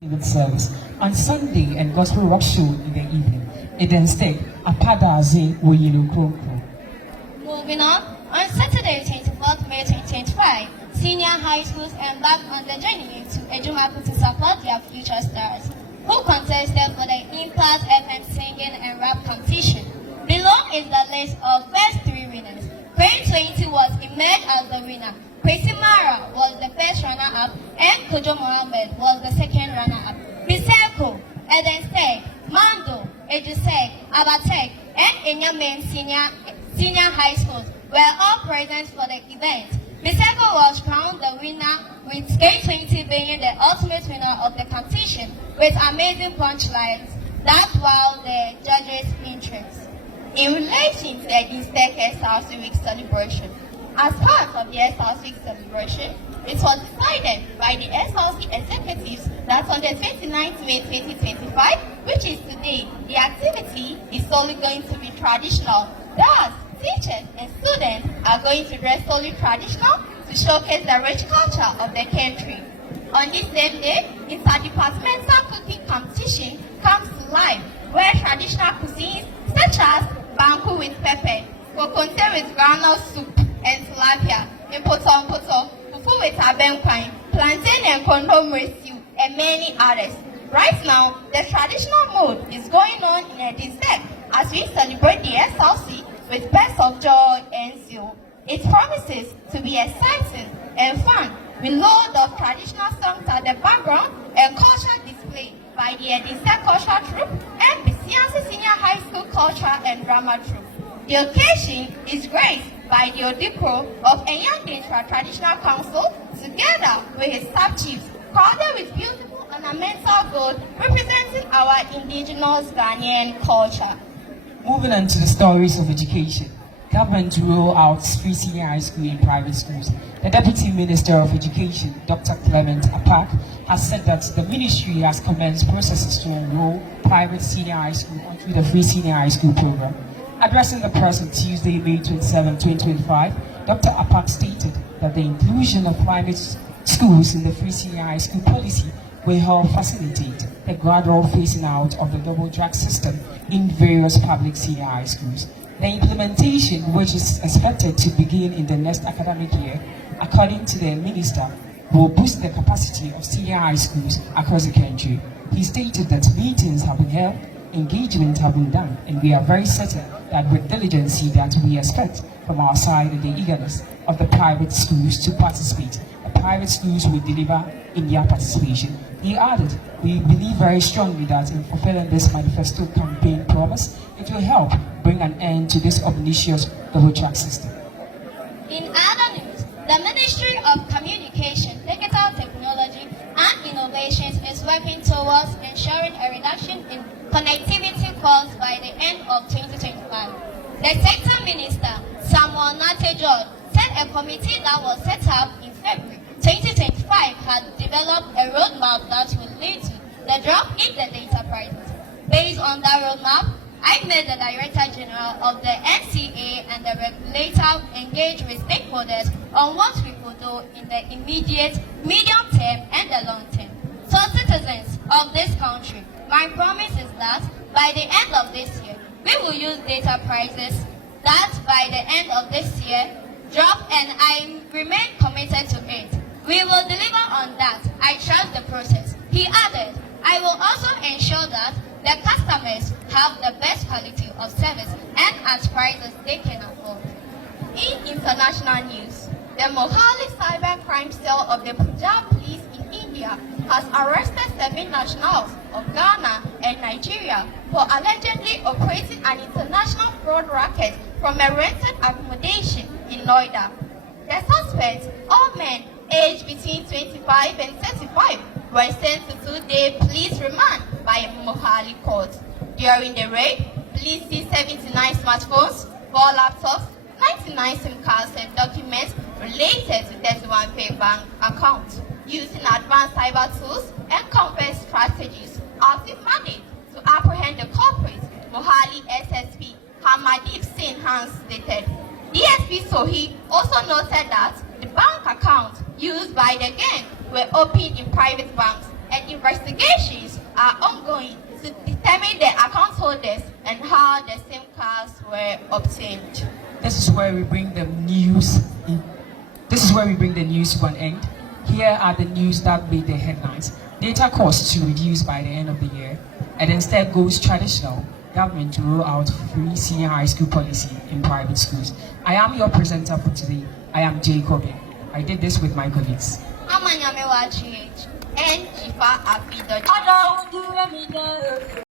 David service on Sunday and gospel rock show in the evening. Edenstech Apadaze Woyinokro. Moving on Saturday, 24th May 2025, senior high schools embarked on the journey to Ejumaku to support their future stars, who contested for the Impact FM singing and rap competition. Below is the list of first three winners. Crane 20 was emerged as the winner. Kwesi Mara was the first runner-up, and Kojo Mohammed was the second runner-up. Biseko, Edenstech, Mando, Ejusek, Abatek, and Enyamen senior high schools were all present for the event. Biseko was crowned the winner, with K20 being the ultimate winner of the competition, with amazing punchlines that wowed the judges' interest. In relation to the Edenstech SRC Week celebration, as part of the SRC Week celebration, it was decided by the SRC executives that on the 29th May 2025, which is today, the activity is solely going to be traditional. Thus, teachers and students are going to dress solely traditional to showcase the rich culture of the country. On this same day, interdepartmental cooking competition comes to life, where traditional cuisines such as banku with pepper, kokonte with groundnut soup and tilapia, impoto, fufu with abenkwine, plantain and kondomire stew, and many others. Right now, the traditional mode is going on in Edenstech as we celebrate the SLC with bursts of joy and zeal. It promises to be exciting and fun with loads of traditional songs at the background and cultural display by the Edenstech Cultural Troupe and Bisiansi Senior High School Culture and Drama Troupe. The occasion is graced by the Odipro of Enyandentra Traditional Council together with his staff chiefs, crowded with beautiful ornamental gold representing our indigenous Ghanaian culture. Moving on to the stories of education. Government to roll out free senior high school in private schools. The Deputy Minister of Education, Dr. Clement Apak, has said that the ministry has commenced processes to enroll private senior high school onto the free senior high school program. Addressing the press on Tuesday, May 27, 2025, Dr. Apak stated that the inclusion of private schools in the free senior high school policy will help facilitate the gradual phasing out of the double track system in various public senior high schools. The implementation, which is expected to begin in the next academic year, according to the minister, will boost the capacity of senior high schools across the country. He stated that meetings have been held, engagement have been done, and we are very certain that with diligence that we expect from our side and the eagerness of the private schools to participate, the private schools will deliver in their participation. He added, we believe very strongly that in fulfilling this manifesto campaign promise, it will help bring an end to this obnoxious double-track system. In other news, the Ministry of Communication, Digital Technology and Innovations is working towards ensuring a reduction in connectivity costs by the end of 2025. The Sector Minister, Samuel Nate George, said a committee that was set up in February 2025 had developed a roadmap that will lead to the drop in the data prices. Based on that roadmap, I made the Director General of the NCA and the regulator engage with stakeholders on what we could do in the immediate, medium term, and the long term. So citizens of this country, my promise is that by the end of this year, we will use data prices that by the end of this year drop, and I remain committed to it. We will deliver on that. I trust the process. He added, I will also ensure that the customers have the best quality of service and at prices they can afford. In international news, the Mohali Cybercrime Cell of the Punjab Police in India has arrested 7 nationals of Ghana and Nigeria for allegedly operating an international fraud racket from a rented accommodation in Noida. The suspects, all men aged between 25 and 35, were sent to 2-day police remand by a Mohali court. During the raid, police seized 79 smartphones, 4 laptops, 99 SIM cards and documents related to 31 pay bank accounts. Using advanced cyber tools and complex strategies, active mandate to apprehend the culprits, Mohali SSP Hamadip Singh Hans stated. DSP Sohi also noted that the bank accounts used by the gang were opened in private banks and investigations are ongoing to determine the account holders and how the SIM cards were obtained. This is where we bring the news to an end. Here are the news that made the headlines. Data costs to reduce by the end of the year. Edenstech goes traditional. Government to roll out free senior high school policy in private schools. I am your presenter for today. I am Jacob. I did this with my colleagues. Amanyamewa GH and Jifa Afido.